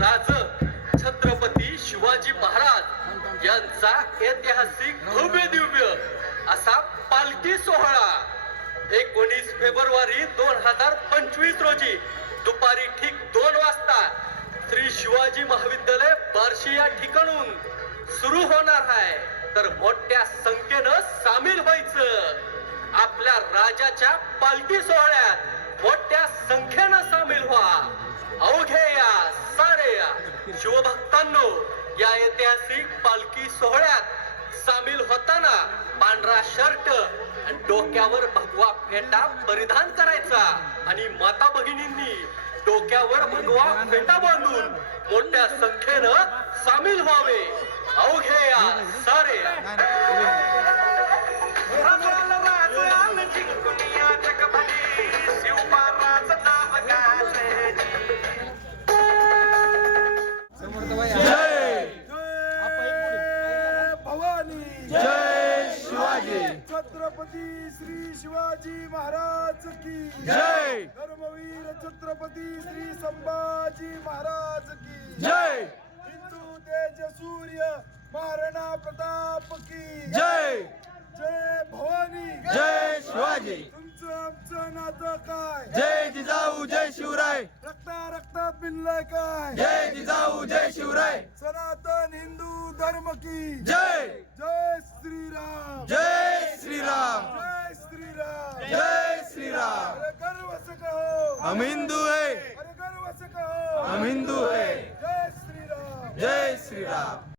राज छत्रपती शिवाजी महाराज यांचा ऐतिहासिक भव्य दिव्य असा पालखी सोहळा 19 फेब्रुवारी 2025 रोजी दुपारी ठीक 2 वाजता श्री शिवाजी महाविद्यालय बार्शी या ठिकाणून सुरू होणार आहे। तर मोठ्या संख्येनं सामील व्हायचं। आपल्या राजाच्या पालखी सोहळ्यात मोठ्या संख्येनं सामील व्हा। अवघे या सारे या शिवभक्तांनो, या ऐतिहासिक पालखी सोहळ्यात सामील होताना पांढरा शर्ट आणि डोक्यावर भगवा फेटा परिधान करायचा आणि माता भगिनींनी डोक्यावर भगवा फेटा बांधून मोठ्या संख्येनं सामील व्हावे। अवघे या सारे छत्रपती श्री शिवाजी महाराज की जय। धर्मवीर छत्रपती श्री संभाजी महाराज की जय। हिंदू तेज सूर्य महाराणा प्रताप की जय। जय भवानी जय शिवाजी। तुमचं आमचं नातं काय? जय जिजाऊ जय शिवराय। रक्तात भिनलंय काय? जय जिजाऊ जय शिवराय। सनातन हिंदू धर्म की जय। जय श्रीराम जय श्रीराम। जय श्रीराम जय श्रीराम। अरे गर्व से कहो हम हिंदू है। अरे गर्व से कहो हम हिंदू है। जय श्रीराम जय श्रीराम।